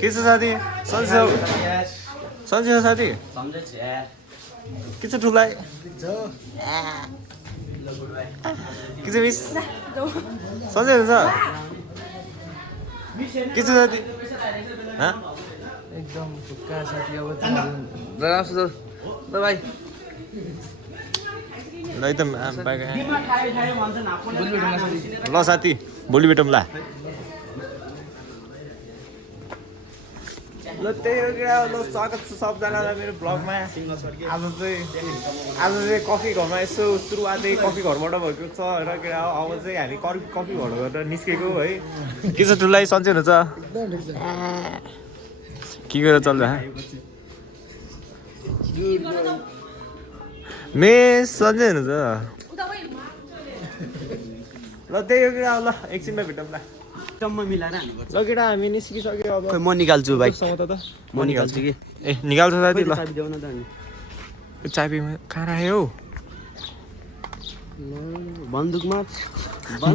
के छ साथी? सन्चै हो साथी? के छ ठुलाई? के छ मिस? सन्चै हुनुहुन्छ? के छ साथी? एकदम फुक्का साथी अब ल भाइ ल एकदम ल साथी भोलि भेटौँ ल। ल त्यही हो क्या ल स्वागत छ सबजनालाई मेरो ब्लगमा। आज चाहिँ कफी घरमा यसो सुरुवातै कफी घरबाट भएको छ र क्या अब चाहिँ हामी कफी घरबाट निस्केको है। के छ ठुलाई सन्चै हुनुहुन्छ? के गरेर चल्दा मिस सन्चै हुनुहुन्छ? ल त्यही हो क्या ल एकछिनमा भेटौँ ल। मिलाएर हान्नुपर्छ ल केटा हामी निस्किसक्यो अब। म निकाल्छु भाइ म निकाल्छु कि ए निकाल्छ साथी ल। चाबी देऊ न त अनि चाबी कहाँ राख्यो? बन्दुकमा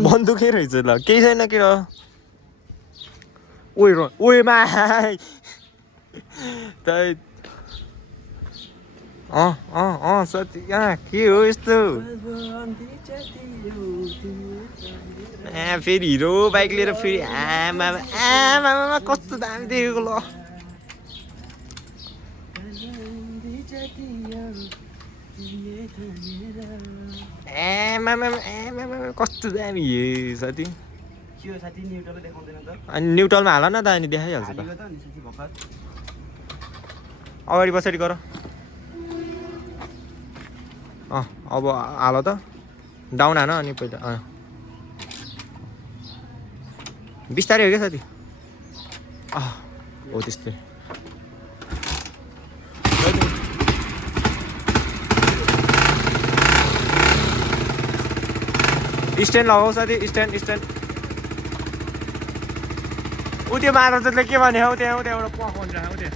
बन्दुकै रहेछ ल केही छैन के र। ओए मा साथी यहाँ के हो यस्तो? फेरि हिरो बाइक लिएर फेरि आमा कस्तो दामी देखेको ल। कस्तो दामी हे साथी। अनि न्युट्रलमा हाल न त अनि देखाइहाल्छ त। अगाडि पछाडि गर। अब हाल त डाउन हान अनि पहिला बिस्तारै हो क्या साथी। हो त्यस्तै। स्ट्यान्ड लगाऊ साथी स्ट्यान्ड। ऊ त्यो महाराजले के भने हौ त्यहाँ एउटा पकाउनु राख त्यहाँ।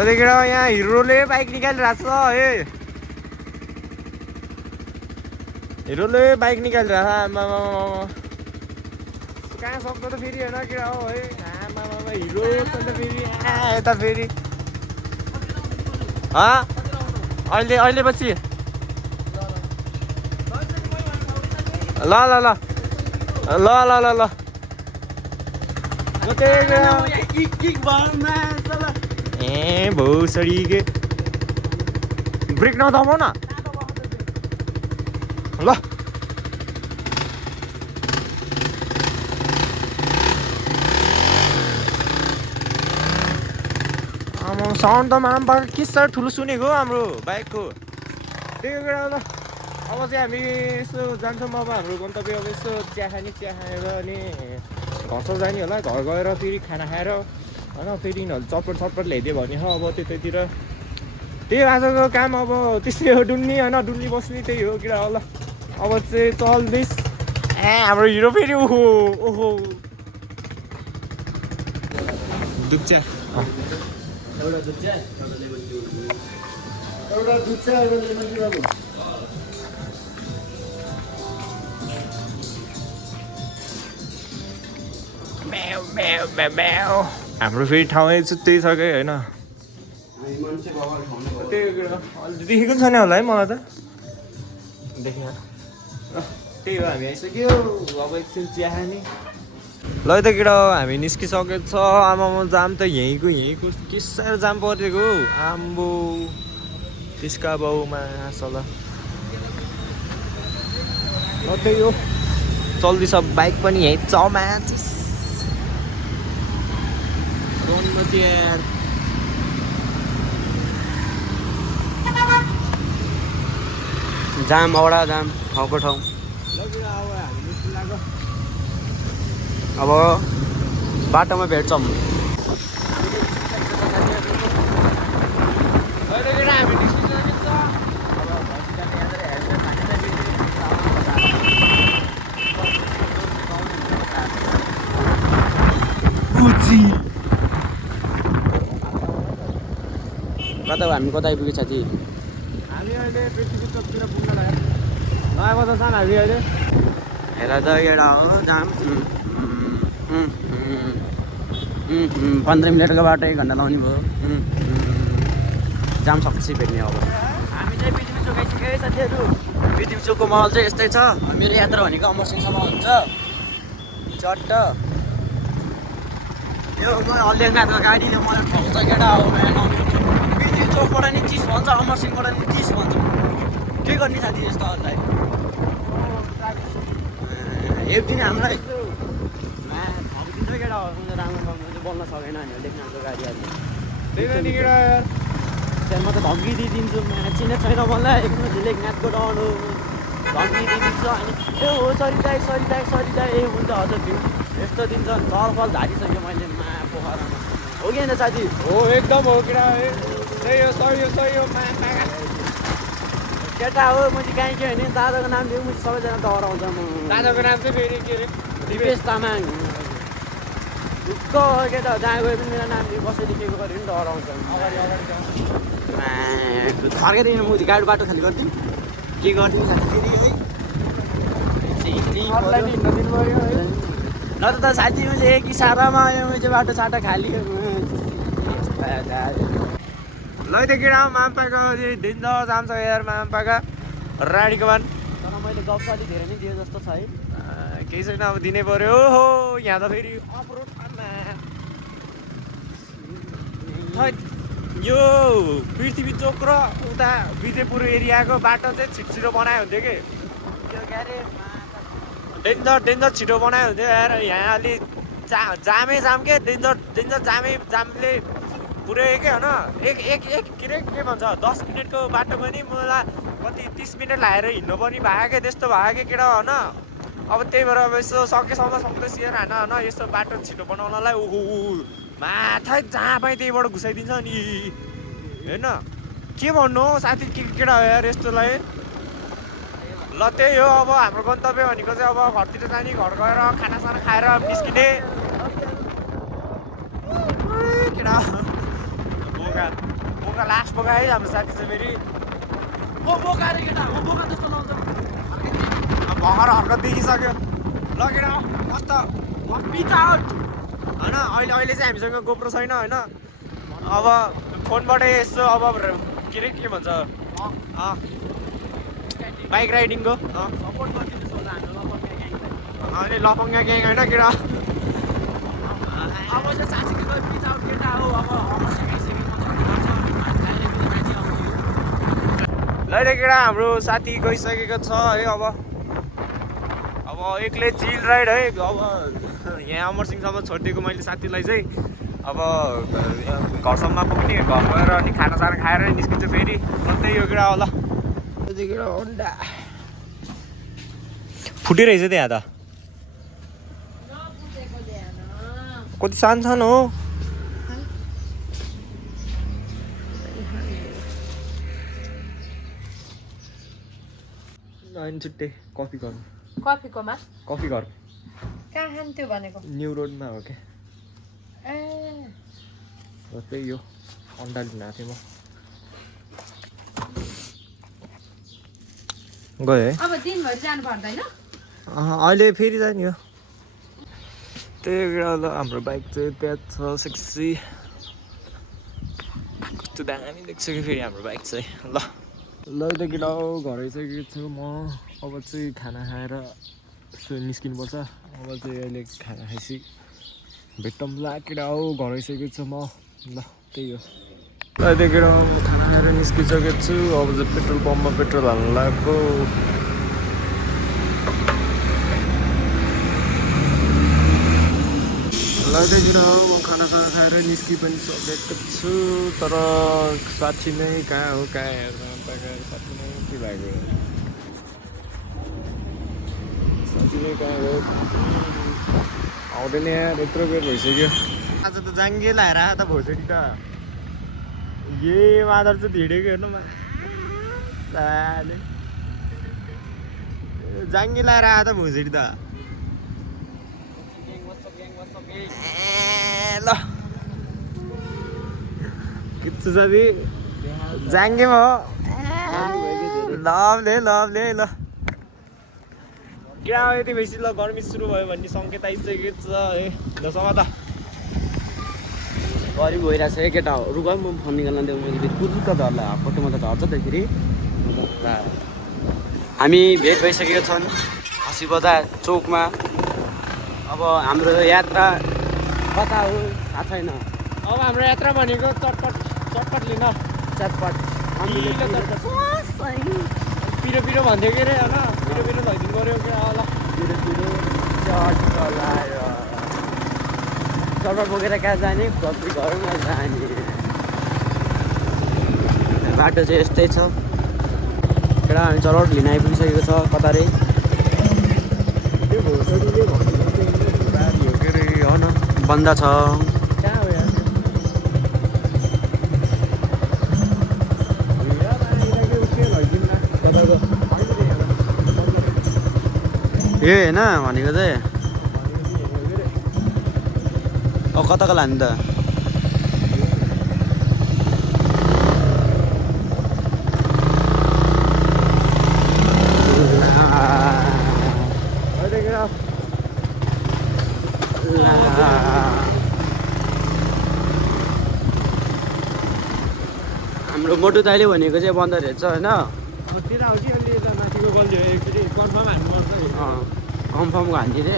देखेर यहाँ हिरोले बाइक निकालिरहेको छ है। हिरोले बाइक निकालिरहेको छ आमा कहाँ सक्छ त फेरि होइन के हो है। आमा हिरो त फेरि यता फेरि अहिले पछि ल ए भोसडी के ब्रेक नदबाउ न ल। साउन्ड त मामबाट के साह्रो ठुलो सुनेको हाम्रो बाइकको। त्यही हो केटा ल अब चाहिँ हामी यसो जान्छौँ। अब हाम्रो गन्तव्य अब यसो चिया खाएर अनि घर जाने होला। घर गएर फेरि खाना खाएर होइन फेरि यिनीहरू चटपट ल्याइदियो भने अब त्यतैतिर त्यही आजको काम अब त्यस्तै हो। डुल्ने होइन डुल्ने बस्ने त्यही हो केटा ल। अब चाहिँ चल्दैछ हाम्रो हिरो फेरि ओहो दुख्छ। एउटा दुध चिया एउटा लेमन टी बाबु। हाम्रो फेरि ठाउँै त्यही छ कि होइन। देखेको छैन होला है मलाई त देखेन। त्यही हो हामी आइसक्यो अब एकछिन चिया खाने। ल त केटा हामी निस्किसकेको छ। आमामा जाम त यहीँको के साह्रो जाम परेको आम्बो त्यसका बाउमा सला। त्यही हो चल्दैछ बाइक पनि यहीँ चौमा जाम औडा जाम ठाउँको ठाउँ। अब बाटोमा भेट्छौँ। कता हामी कता आइपुग्यो साथी? हामी अहिले पृथ्वी चोकतिर पुग्न लाग्यो नयाँ बजार जान हामी अहिले हेर त एउटा हो जाम 15 मिनटको बाटो 1 घन्टा लाउने भयो जाम सक्सेस भेट्ने अब हामी चाहिँ पृथ्वी चोक आइसक्यो साथीहरू पृथ्वी चोकको महल चाहिँ यस्तै छ मेरो यात्रा भनेको अमरसिंहसम्म हुन्छ चट्ट यो अलेखनाथको गाडीले मलाई ठग्छ केटा हो पृथ्वी चोकबाट नि चिज भन्छ अमरसिंहबाट नि चिज भन्छ के गर्ने साथी यस्तोहरूलाई एक दिन हामीलाई ठगिदिन्छ केटा हो राम्रोसँग बोल्न सकेन भने लेखनाथको गाडी आज त्यही केटा त्यहाँ म त धम्किदिइदिन्छु चिने छैन मलाई एकदम लेखनाथको डाउनु धम्किदिइदिन्छु अनि ए हो सरी दाइ ए हुन्छ हजुर त्यो यस्तो दिन झन् फल झारिसक्यो मैले पोखरामा हो कि होइन साथी हो एकदम हो केटा सही हो केटा हो म चाहिँ कहीँ के भने दादाको नाम लिउँ म सबैजना डराउँछ म दादाको नाम चाहिँ फेरि के अरे दिपेश तामाङ ढुक्क केटा जहाँ गए पनि मेरो नाम लियो कसरी के गऱ्यो पनि डराउँछ फर्केदेखि म गाडी बाटो खाली गर्थ्यौँ के गर्थ्यौँ साथी फेरि है न त साथी मैले एक इसारामा आयो मैले बाटो साटो खाली ल त्यो केटा मामपाको डेन्जर जाम छ यार मामपाका राडी कमान तर मैले गफ अलिक धेरै नै दिएँ जस्तो छ है केही छैन अब दिनै पर्यो हो यहाँ त फेरि अफरोड यो पृथ्वी चोक र उता विजयपुर एरियाको बाटो चाहिँ छिटो बनायो हुन्थ्यो कि त्यो के अरे डेन्जर छिटो बनायो हुन्थ्यो यार यहाँ अलि जामै जाम के डेन्जर जामले पुऱ्यायो के होइन के भन्छ 10 मिनटको बाटो पनि मलाई कति 30 मिनट लगाएर हिँड्नु पनि भयो क्या त्यस्तो भयो कि केटा होइन अब त्यही भएर अब यसो सकेसम्म सक्दो सियर हान होइन यस्तो बाटो छिटो बनाउनलाई माथै जहाँ पाएँ त्यहीबाट घुसाइदिन्छ नि होइन के भन्नु साथी केटा हो यार यस्तोलाई ल त्यही हो अब हाम्रो गन्तव्य भनेको चाहिँ अब घरतिर जाने घर गएर खानासाना खाएर निस्किने केटा बोका लास्ट बोका है हाम्रो साथी चाहिँ फेरि बोका रे केटा बोका जस्तो लाउँछ भर्खर हर्कत देखिसक्यो ल केटा कस्तो होइन अहिले चाहिँ हामीसँग गोप्रो छैन होइन अब फोनबाटै यसो अब के भन्छ बाइक राइडिङको अहिले लपङ्गा ग्याङ होइन केटा अब चाहिँ साथीको केटा हो अब ल केटा हाम्रो साथी गइसकेको छ है अब एक्लै चिल राइड है अब यहाँ अमरसिंहसम्म छोडिदिएको मैले साथीलाई चाहिँ अब घरसम्म पुग्ने घर गएर अनि खानासाना खाएर निस्किन्छ फेरि त्यही हो केटा होला अन्डा फुटिरहेछ त्यहाँ त कति सानो हो छुट्टै कफी घर कहाँ खान्थ्यो भनेको न्यू रोडमा हो क्या त्यही हो अन्डा लिन आएको थिएँ म गयो है अब दिनभरि जानु पर्दैन अहिले फेरि जाने हो त्यही बेला हाम्रो बाइक चाहिँ त्यहाँ छ सेक्सी कस्तो दामी देख्छ कि फेरि हाम्रो बाइक चाहिँ ल त्यो केटा घर आइसकेको छु म अब चाहिँ खाना खाएर निस्किनुपर्छ अब चाहिँ अहिले खाना खाइसि भेट्टौँला केटा हो घर आइसकेको छु म ल त्यही हो ल त्यो केटा खाना खाएर निस्किसकेको छु अब चाहिँ पेट्रोल पम्पमा पेट्रोल हाल्नु लागेको लाग्दैतिर खानासाना खाएर निस्कि पनि सकेको छु तर साथी नै कहाँ हो साथी नै के भएको साथी नै कहाँ हो आउँदैन यार यत्रो बेर भइसक्यो आज त जाङ्गे लाएर आएर त भोजडी त मादर चाहिँ धिडेको हेर्नु जाङ्गे लाएर आएर त भोजडी त ल के छ साथी जाङ्गेमा हो लभले ल क्या हो यति बेसी ल गर्मी सुरु भयो भन्ने सङ्केत आइसकेको छ है ल सँग त गरिब भइरहेको छ है केटा रुगा म फोन निकाल्न देऊ मैले फेरि कुद्नु त झर्ला फोटोमा त झर्छ त फेरि हामी भेट भइसकेको छन् हँसी बजार चोकमा अब हाम्रो यात्रा कता हो थाहा छैन अब हाम्रो यात्रा भनेको चटपट लिन चटपट हामीले पिरो भन्थ्यो के अरे होइन पिरो लैदिनु पऱ्यो क्या ल चटपट बोकेर कहाँ जाने कति घरमा जाने बाटो चाहिँ यस्तै छ केटा हामी चरौट लिन आइपुगिसकेको छ कता रे त्यो भोसडीले भन्नु गाडी हो के अरे होइन बन्द छ कहाँ हो यहाँ ए होइन भनेको चाहिँ अब कताको लाने त हाम्रो मोटु दाइले भनेको चाहिँ बन्द रहेछ होइन तिर आउँछ अलि माथिको गल्ती हो एकचोटि कन्फर्म हान्नुपर्छ कन्फर्मको हान्दिने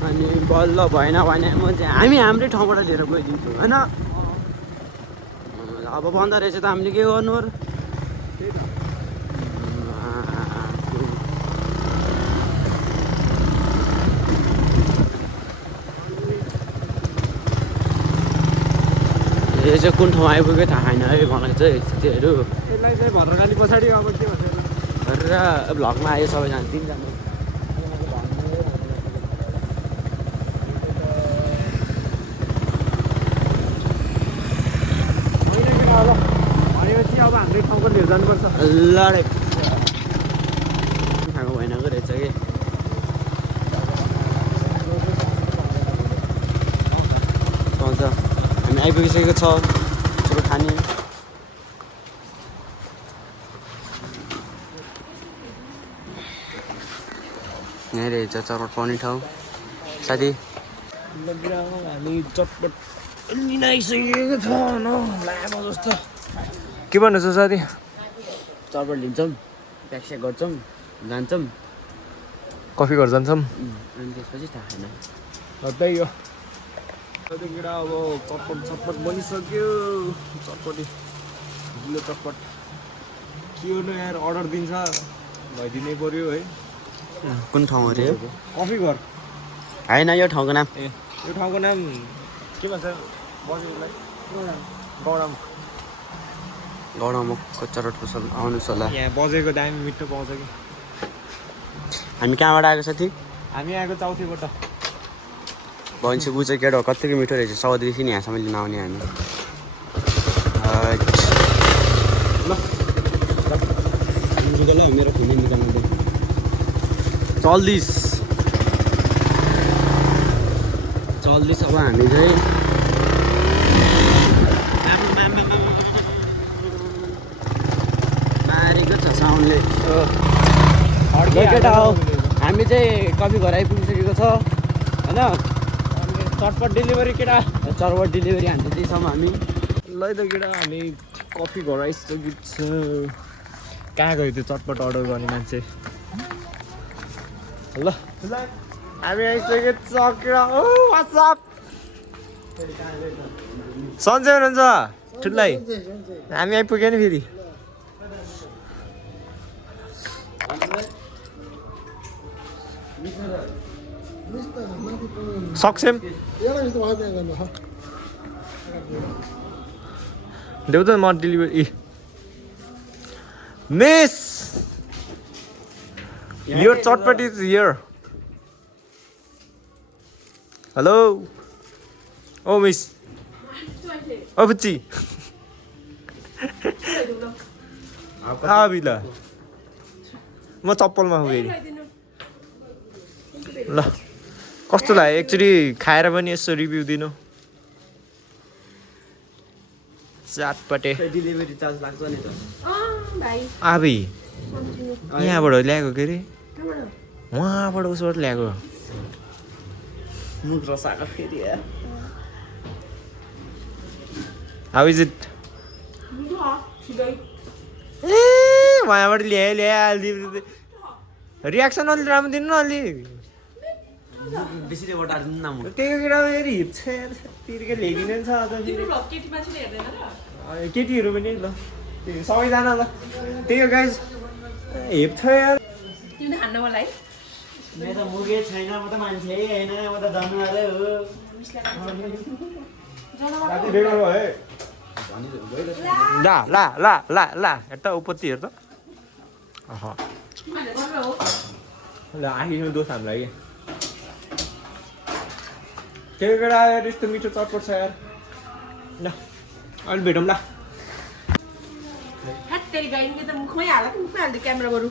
अनि बल्ल भएन भने म चाहिँ हामी हाम्रै ठाउँबाट लिएर गइदिन्छौँ होइन अब बन्द रहेछ त हामीले के गर्नु र यो चाहिँ कुन ठाउँ आइपुग्यो थाहा छैन है मलाई चाहिँ स्थितिहरू यसलाई चाहिँ भद्रकाली पछाडि अब के भन्छ गरेर भ्लगमा आयो सबैजना तिनजना भनेपछि अब हाम्रै ठाउँको लिएर जानुपर्छ लडे खाएको भएनको रहेछ कि पाउँछ हामी आइपुगिसकेको छ चुरो खाने यहाँ रहेछ चटपट पाउने ठाउँ साथी हामी चटपट लिन आइसकेको छ लामो जस्तो के भन्नु छ साथी चटपट लिन्छौँ प्याकस्याक गर्छौँ जान्छौँ कफी घर जान्छौँ अनि त्यसपछि थाहा छैन त्यही हो केटा अब चटपट बनिसक्यो चटपटी ढिलो चटपट के गर्नु यार अर्डर दिन्छ भइदिनै पऱ्यो है कुन ठाउँ अरे कफी घर होइन यो ठाउँको नाम ए यो ठाउँको नाम के भन्छ बजेलाई गौडम गौडामा चटपट पसल आउनुहोस् होला यहाँ बजेको दामी मिठो पाउँछ कि हामी कहाँबाट आएको साथी हामी आएको चौथीबाट भन्छ बुझ्छ केटा कतिको मिठो रहेछ साउदेखि नि यहाँसम्म लिन आउने हामी ल मेरो फोन निकाल्नु त चल्दिस अब हामी चाहिँ मारेको छ साउन्डले केटा हो हामी चाहिँ कफी घर आइपुगिसकेको छ होइन चटपट डेलिभरी केटा चटपट डेलिभरी हान्छ त्यहीसम्म हामी ल त केटा हामी कफी घर आइसकेको छ कहाँ गयो त्यो चटपट अर्डर गर्ने मान्छे ल हामी आइसकेको छ केटा ओ वाट्सएप सन्चै हुनुहुन्छ ठुलै हामी आइपुग्यो नि फेरि सक्छौँ देऊ त म delivery miss your chotpot is here hello oh miss oh buchi आबिला म चप्पलमा हो फेरि ल कस्तो लाग्यो एकचोटि खाएर पनि यसो रिभ्यू दिनु चाटपटे डेलिभरी चार्ज लाग्छ नि त भाइ आबी सन्चो यहाँबाट ल्याएको के अरे कहाँबाट उहाँबाट उसबाट ल्याएको मुख रसाएको फेरि हाउ इज इट छिटै ए उहाँबाट ल्याइहालिदियो रियाक्सन अलि राम्रो दिनु न अलि बेसी नै वटा दिनु न म त्यो केटा फेरि हिप्छ तिर्कै ल्याइदिनु छ अझ फेरि केटी मान्छेले हेर्दैन र केटीहरू पनि ल त्यो सबैजना ल त्यही हो गाइज हिप्छ यार तिमीले खान्न मलाई मेरो त मुखै छैन म त मान्छे होइन म त जनावरै हो राति बेगर भयो है ला ला ला ला ला हेर त उपत्ति हेर त अह ल आखिरमा दोष हामीलाई के केटा यार यस्तो मिठो चटपट छ यार ल अहिले भेटौँ ल तेरी गाइनले त मुखमै हाल मुखमै हाल्दै क्यामेरा बरु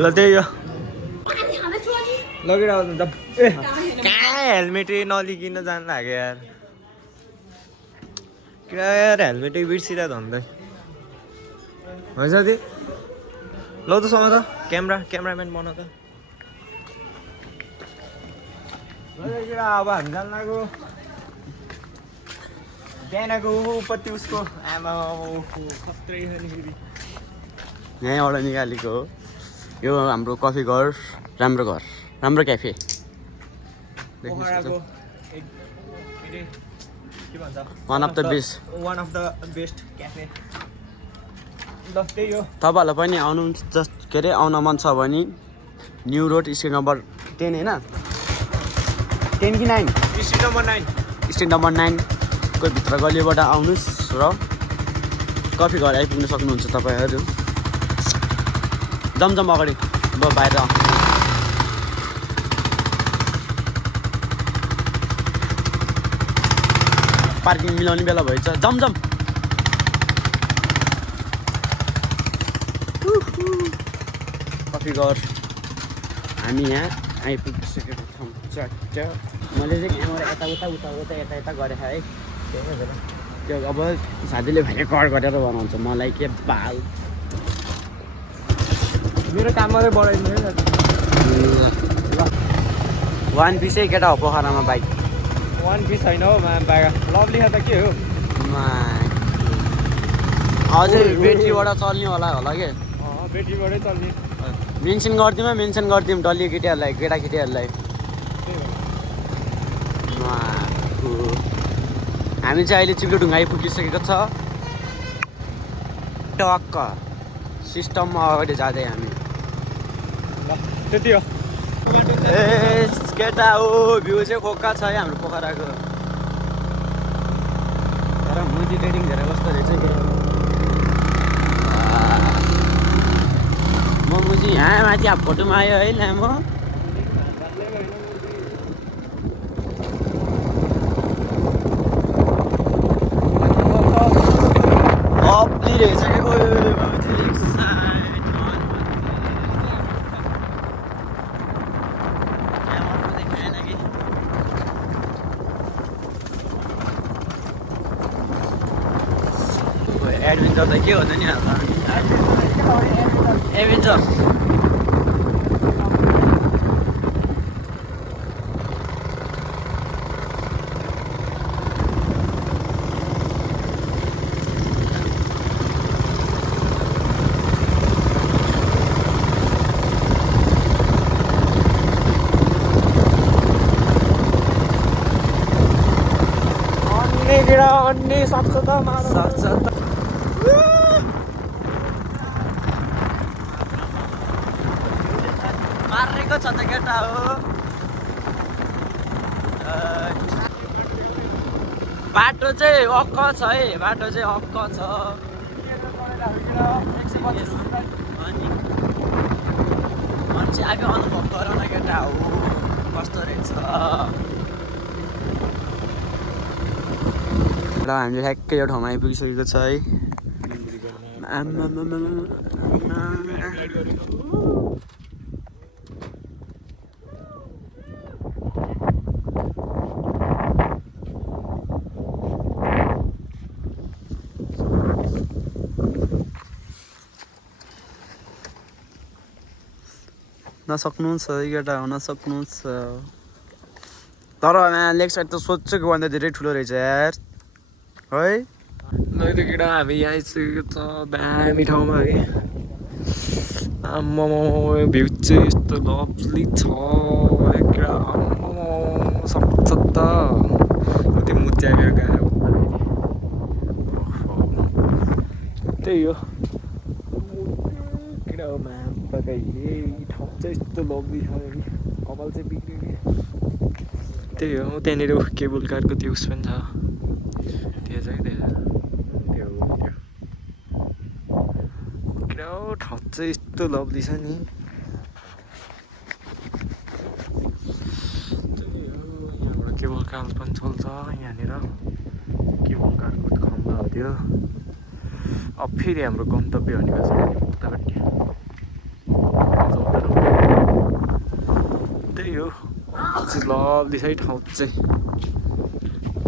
ल त्यही हो पानी खाँदैछु अनि लगेर आउनु त ए कहाँ हेलमेटै नलिकन जानु लाग्यो यार क्या यार हेलमेटै बिर्सिरहेको त अन्त है साथी ल त सँग त क्यामराम्यान बनाउ त अब हामी जानु लाग्यो बिहानको उपत्ति उसको आमा खत्रै छ नि फेरि यहीँबाट निकालेको हो यो हाम्रो कफी घर राम्रो क्याफे पोखराको के भन्छ one of the best one of the best cafe ल त्यही हो तपाईँहरूलाई पनि आउनु जस्ट के अरे आउन मन छ भने न्यु रोड स्ट्रिट नम्बर 10 होइन 10 कि 9 स्ट्रिट नम्बर 9 स्ट्रिट नम्बर 9 को भित्र गलीबाट आउनुहोस् र कफी घर आइपुग्न सक्नुहुन्छ तपाईँहरू जमजम अगाडि बाहिर पार्किङ मिलाउने बेला भएछ जमजम कफी घर हामी यहाँ आइपुगिसकेको छौँ चट्ट मैले चाहिँ यहाँबाट यता गरेँ है त्यो अब साथीले भने कर गरेर बनाउँछ मलाई के बाल मेरो काम मात्रै बढाइदिनु है वान पिसै केटा हो पोखरामा बाइक वान पिस होइन हौ बाइक लभली त के हो अझै ब्याट्रीबाट चल्ने होला के ब्याट्रीबाटै चल्ने मेन्सन गरिदिउँ डल्ली केटाकेटीहरूलाई हामी चाहिँ अहिले चिप्लेढुङ्गा आइपुगिसकेको छ टक्क सिस्टममा अगाडि जाँदै हामी ल त्यति हो ए केटा हो भ्यू चाहिँ खोक्का छ है हाम्रो पोखराको तर मुजी रेडिङ धेरै कस्तो रहेछ कि म मुजी यहाँ माथि अब फोटोमा आयो है लामो अब्ली रहेछ कि एडभेन्चर त के हुँदैन नि एडभेन्चर अन्य सक्छ त सक्छ त मारेको छ त केटा हो बाटो चाहिँ अक्क छ है बाटो चाहिँ अक्क छ अनि मान्छे आफै अनुभव गराउन केटा हो कस्तो रहेछ र हामीले ठ्याक्कै यो ठाउँमा आइपुगिसकेको छ है हुन सक्नुहुन्छ केटा हुन सक्नुहुन्छ तर लेग साइड त सोचेको भन्दा धेरै ठुलो रहेछ यार है ल त केटा हामी यहाँ आइसकेको छ दामी ठाउँमा है आम्मामा भ्यू चाहिँ यस्तो लभली छ है केटा आम्मामा सक्छ त त्यो मुच्याएर गयो त्यही हो केटा मापाका यही ठाउँ चाहिँ यस्तो लभली छ नि कपाल चाहिँ बिग्रियो त्यही हो त्यहाँनिर केबल कारको त्यो उस पनि छ त्यो चाहिँ त्यो ठाउँ चाहिँ यस्तो लभली छ नि यहाँबाट केबल कार पनि चल्छ यहाँनिर केबल कारको खम्बा हो त्यो अब फेरि हाम्रो गन्तव्य भनेको छ उतापट्टि त्यही हो लभली छ है ठाउँ चाहिँ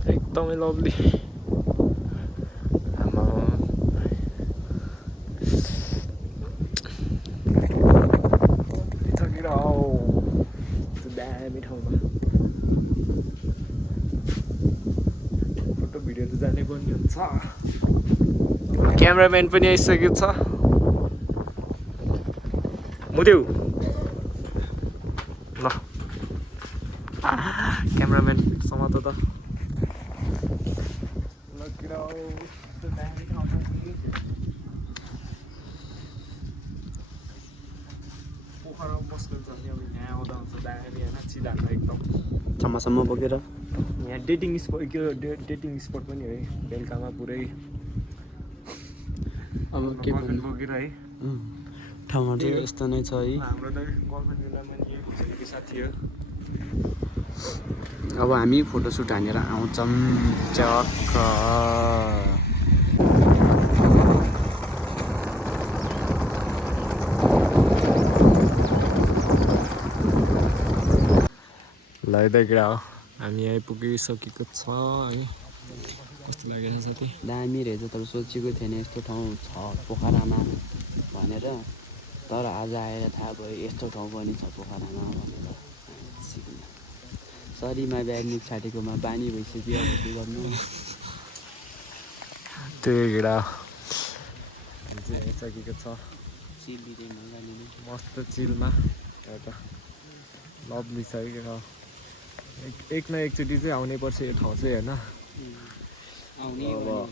एकदमै लभली दामी ठाउँमा फोटो भिडियो त जानै पर्ने हुन्छ क्यामेराम्यान पनि आइसकेको छ मुदेऊ ल क्यामेराम्यान समातो त पोखरा बस्नुहुन्छ भने अब यहाँ आउँदा हुन्छ दामी होइन चिदामा एकदम सम्मसम्म बोकेर यहाँ डेटिङ स्पट डेटिङ स्पट पनि है बेलुकामा पुरै अब के बोकेर है ठाउँहरू चाहिँ यस्तो नै छ है हाम्रो त गर्लफ्रेन्डलाई पनि यही साथी हो अब हामी फोटोसुट हानेर आउँछौँ चक्क लगाइदिएर हामी आइपुगिसकेको छ है कस्तो लागेको छ साथी दामी रहेछ तर सोचेको थिएन यस्तो ठाउँ छ पोखरामा भनेर तर आज आएर थाहा भयो यस्तो ठाउँ पनि छ पोखरामा भनेर सरीमा ब्याडमिक छाटेकोमा बानी भइसक्यो अब के गर्नु त्यही केटा आइसकेको छ मस्त चिलमा एउटा लभली छ है एक न एकचोटि चाहिँ आउनै पर्छ यो ठाउँ चाहिँ होइन अब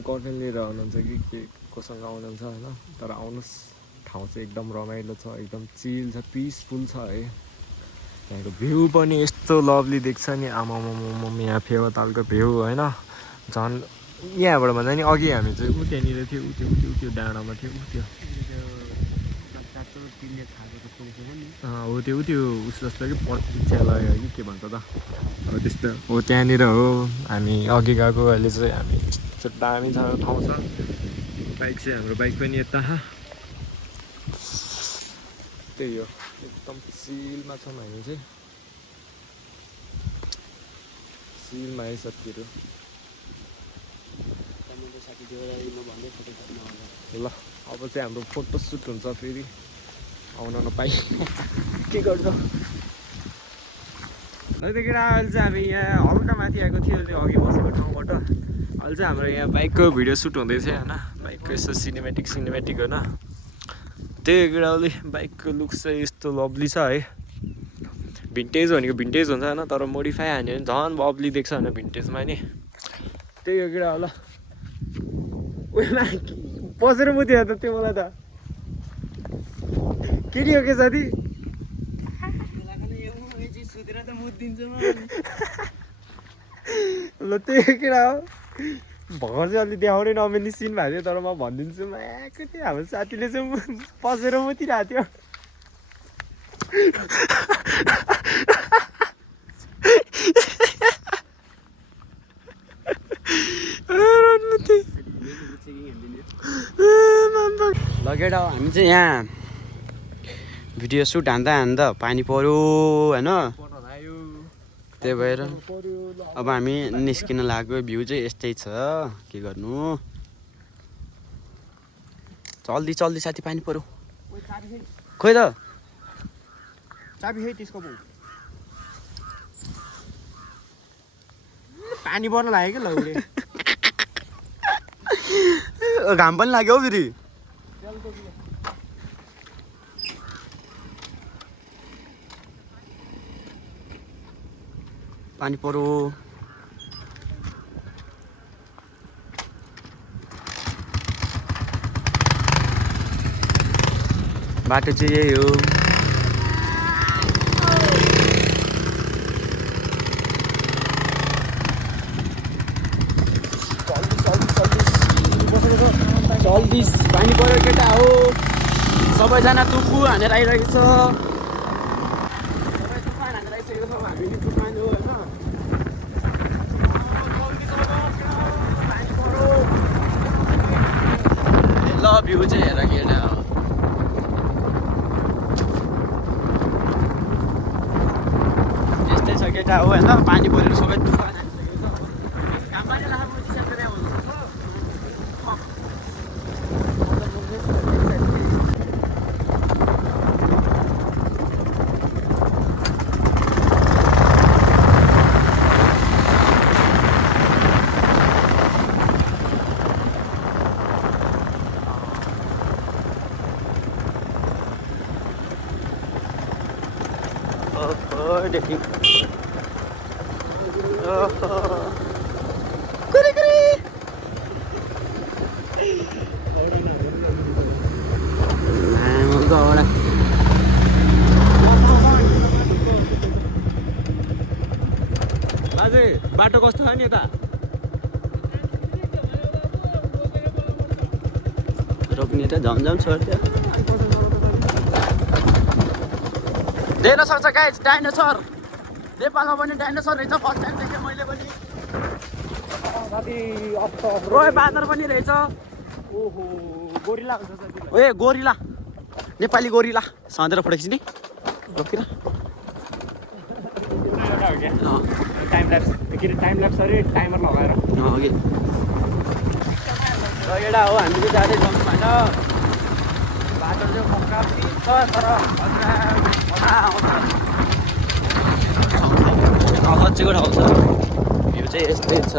गर्लफ्रेन्ड लिएर आउनुहुन्छ कि के कोसँग आउनुहुन्छ होइन तर आउनुहोस् ठाउँ चाहिँ एकदम रमाइलो छ एकदम चिल छ पिसफुल छ है त्यहाँको भ्यू पनि यस्तो लभली देख्छ नि आमामाम यहाँ फेवातालको भ्यू होइन झन् यहाँबाट भन्दा नि अघि हामी चाहिँ ऊ त्यहाँनिर थियो ऊ त्यो डाँडामा थियो ऊ त्यो हो त्यो उस जस्तो कि पक्षालय हो कि के भन्छ त अब त्यस्तो हो त्यहाँनिर हो हामी अघि गएको अहिले चाहिँ हामी यस्तो दामी छ ठाउँ छ बाइक चाहिँ हाम्रो बाइक पनि यता त्यही हो एकदम सिलमा छौँ हामी चाहिँ सिलमा है साथीहरू ल अब चाहिँ हाम्रो फोटो सुट हुन्छ फेरि आउन नपाइ के गर्छ त्यतिखेर अहिले चाहिँ हामी यहाँ हल्का माथि आएको थियो त्यो अघि बसेको ठाउँबाट अहिले चाहिँ हाम्रो यहाँ बाइकको भिडियो सुट हुँदैछ होइन बाइकको यस्तो सिनेमेटिक होइन त्यही केटाले बाइकको लुक्स चाहिँ यस्तो लभली छ है भिन्टेज भनेको भिन्टेज हुन्छ होइन तर मोडिफाई हान्यो भने झन् लभली देख्छ होइन भिन्टेजमा नि त्यही हो केटा होला उयोमा बसेर मुथ्यो त त्यो मलाई त केटी हो के साथी ल त्यही केटा हो भर्खर चाहिँ अलि देखाउनै नमिल्ने सिन भएको थियो तर म भनिदिन्छु कति हाम्रो साथीले चाहिँ पसेर मुतिरहेको थियो लगेर हामी चाहिँ यहाँ भिडियो सुट हान्दा पानी पर्यो होइन त्यही भएर अब हामी निस्किन लागेको भ्यू चाहिँ यस्तै छ के गर्नु जल्दी साथी पानी पर्यो खोइ त चाबी है त्यसको बो पानी पर्न लाग्यो कि लौले घाम पनि लाग्यो हौ फेरि पानी परो बाटो चाहिँ यही हो चल्दिस पानी पऱ्यो केटा हो सबैजना तुकु हानेर आइरहेको छ सबै तुफान हानेर आइसकेको छ हामी तुफान हो होइन ल भ्यू चाहिँ हेर केटा हो त्यस्तै छ केटा हो होइन पानी परेर सबै तुफान हानिसकेको छ घामले लाग्यो डिसेम्बर आउँछ देखि बाजे बाटो कस्तो छ नि यता रोक्ने त झमझम छोड्थ्यो देख्न सक्छ गाइस डाइनोसर नेपालमा पनि डाइनोसर रहेछ फर्स्ट टाइम देखेँ मैले पनि रोय बाँदर पनि रहेछ ओहो गोरिला हुन्छ ए गोरिला नेपाली गोरिला सधैँ फोटो खिच्ने रोकिर टाइम ल्याप्स के अरे टाइम ल्याप्स अरे टाइमर लगाएर अघि एउटा हो हामी चाहिँ जाँदै जाउँ होइन बाटो चाहिँ पक्का पनि छ तर खच्चीको ठाउँ छ भ्यू चाहिँ यस्तै छ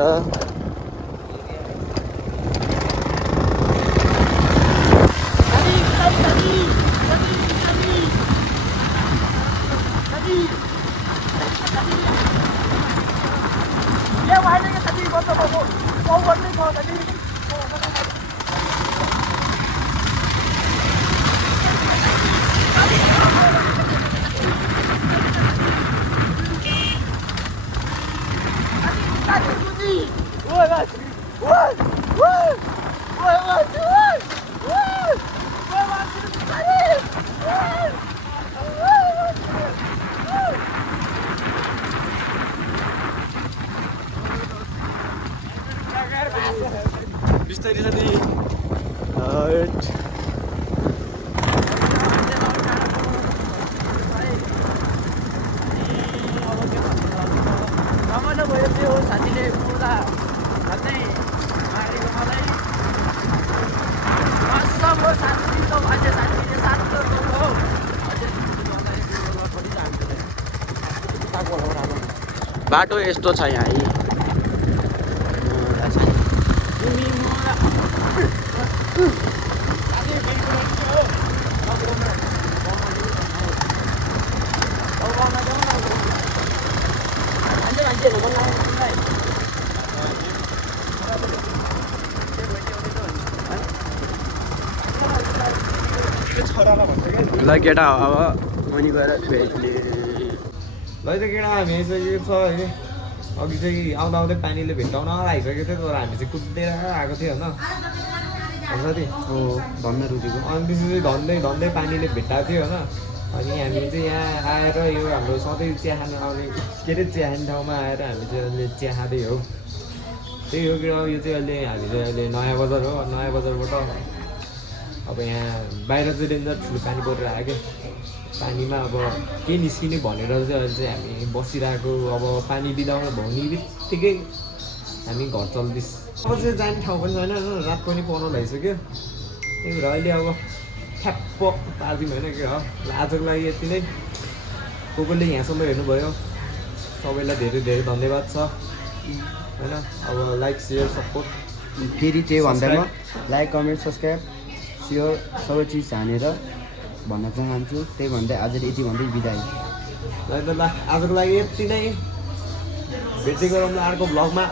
बिस्तारै साथी रमाइलो भयो त्यो साथीले पुरा भन्दै मारेको मलाई सब साथीको अझै साथीले साथ हो बाटो यस्तो छ यहाँ ल केटा अब अनि गएर फेरि ल चाहिँ केटा हामी आइसकेको छ होइन अघि चाहिँ आउँदा आउँदै पानीले भेट्टाउन आइसकेको थियो तर हामी चाहिँ कुदेर आएको थियो होइन साथी हो भन्न रुचेको अनि त्यसपछि धन्दै धन्दै पानीले भेट्टाएको थियो होइन अनि हामी चाहिँ यहाँ आएर यो हाम्रो सधैँ चिया खानु आउने के अरे चिया खाने ठाउँमा आएर हामी चाहिँ अहिले चिया खाँदै हो त्यही हो कि यो चाहिँ अहिले हामी चाहिँ अहिले नयाँ बजार हो नयाँ बजारबाट अब यहाँ बाहिर चाहिँ डेन्जर ठुलो पानी परेर आयो क्या पानीमा अब के निस्किने भनेर चाहिँ अहिले चाहिँ हामी बसिरहेको अब पानी बिदाउनु भन्ने बित्तिकै हामी घर चल्दैछ अब चाहिँ जाने ठाउँ पनि छैन होइन रात पनि पर्न लागिसक्यो त्यही भएर अहिले अब ठ्याप्प पारिदिउँ होइन के हो आजको लागि यति नै कसले यहाँसम्म हेर्नुभयो सबैलाई धेरै धेरै धन्यवाद छ होइन अब लाइक सेयर सपोर्ट फेरि त्यही भन्दैमा लाइक कमेन्ट सब्सक्राइब सेयर सबै चिज हानेर भन्न चाहन्छु त्यही भन्दै आज यति भन्दै बिदाई ल आजको लागि यति नै भेट्दै गरौँ अर्को भ्लगमा